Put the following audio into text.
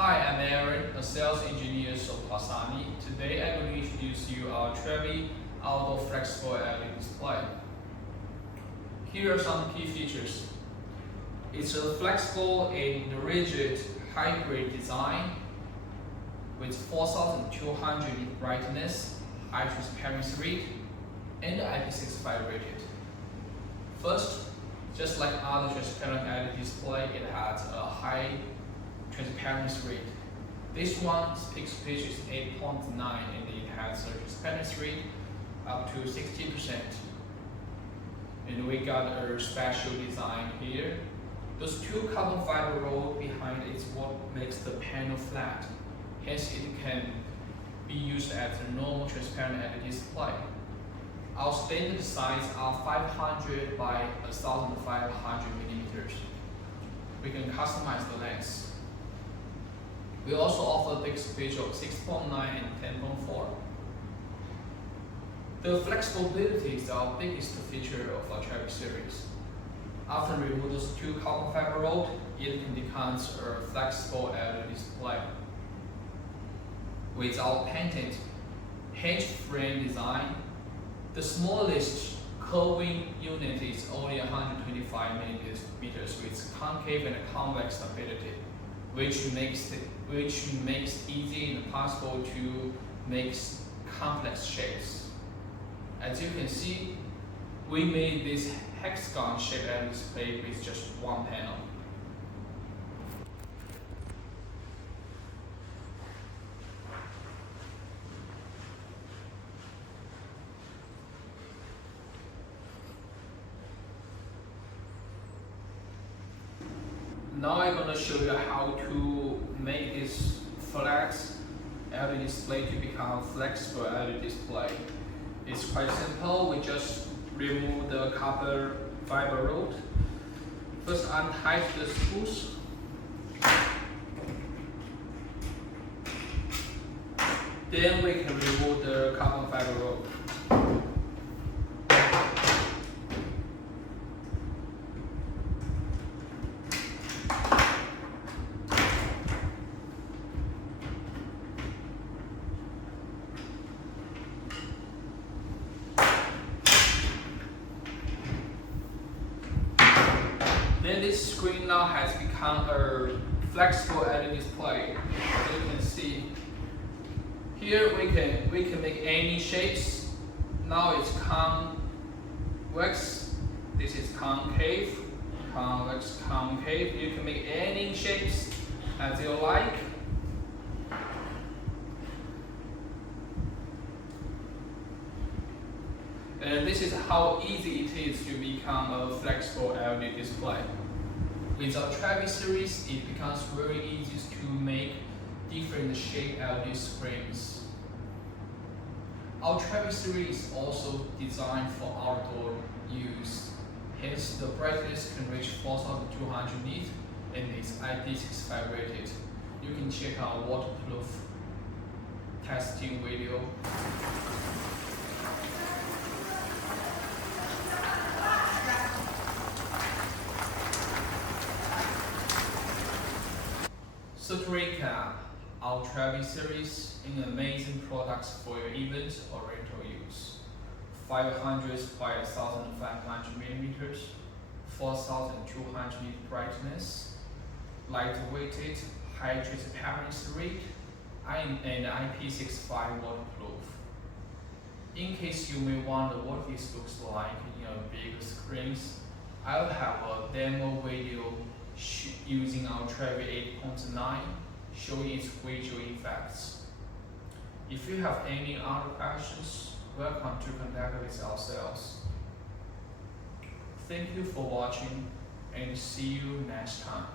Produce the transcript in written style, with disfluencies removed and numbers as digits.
Hi, I'm Aaron, a sales engineer of Asani. Today I'm going to introduce you our Travi outdoor flexible LED display. Here are some key features. It's a flexible and rigid hybrid design with 4200 nit brightness, high transparency rate, and IP65 rated. First, just like other transparent LED display, it has a high transparency rate. This one's pitch is 8.9 and it has a transparency rate up to 60%. And we got a special design here. Those two carbon fiber rods behind is what makes the panel flat. Hence it can be used as a normal transparent LED display. Our standard size are 500 by 1500 millimeters. We can customize the length. We also offer fixed pitch of 6.9 and 10.4. The flexibility is our biggest feature of our Travi series. After remove those two carbon fiber rods, it can become a flexible LED display. With our patented hinge frame design, the smallest curving unit is only 125 millimeters with concave and convex stability, which makes it easy and possible to make complex shapes. As you can see, we made this hexagon shaped LED display with just one panel. Now I'm going to show you how to make this flat LED display to become a flexible LED display. It's quite simple. We just remove the carbon fiber rod. First untie the screws. Then we can remove the carbon fiber rod. Then this screen now has become a flexible LED display. As you can see, here we can make any shapes. Now it's convex. This is concave, convex, concave. You can make any shapes as you like. And this is how easy it is to become a flexible LED display. With our Travi series, it becomes very easy to make different shape LED screens. Our Travi series is also designed for outdoor use. Hence, the brightness can reach 4200 nit and is IP65 rated. You can check our waterproof testing video. So to recap, our Travi series is amazing products for your event or rental use. 500 by 1500 millimeters, 4200 nit brightness, light-weighted, high transparency rate, and IP65 waterproof. In case you may wonder what this looks like in your big screens, I'll have a demo video using our Travi 8.9 showing its visual effects. If you have any other questions, welcome to contact with our sales. Thank you for watching and see you next time.